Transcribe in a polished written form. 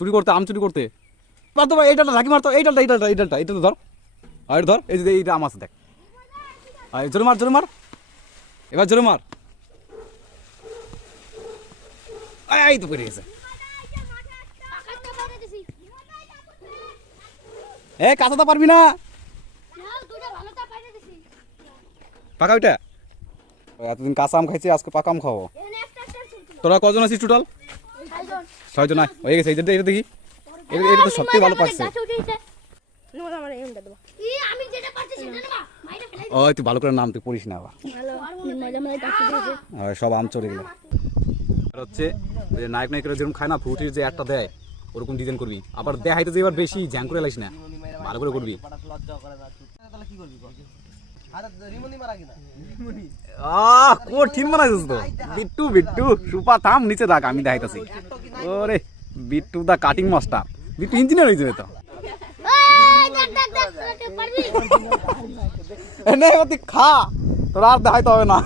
চুরি করতে, আম চুরি করতে। মারতো ভাই, এইটা ঝাঁকি মারতো, এইটা তো ধর, আর ধর, এই যে এইটা আম আছে দেখ, জোরে মার, জোরে মার, এবার জোরে মার। এই তো পেরে গেছে। এ কাঁচাটা পারবি না, পাকা ওইটা। এতদিন কাঁচা আম খাইছি, আজকে পাকা আম খাবো। তোরা কজন আছিস টোটাল? 6 জন। হয়ে গেছে। এটা দেখি, এটা তো সত্যি ভালো পারছে। ওই তুই ভালো করে নাম তুই পড়িস না আবার, সব আম চলে গেল। হচ্ছে ওই যে নায়ক নায়িকারা যেরকম খায় না, ফ্রুটির যে একটা দেয় ওরকম ডিজাইন করবি। আবার দেখাইতে যে এবার বেশি জ্যাং করে লাইস না, ভালো করে করবি। কঠিন বানাইছিস তো বিট্টু। বিট্টু সুপা থাম, নিচে রাখ, আমি দেখাইতেছি। ওরে বিট্টু দা কাটিং মাস্টার, বিট্টু ইঞ্জিনিয়ার হয়ে যাবে তো। খা, তোর আর দেখাইতে হবে না।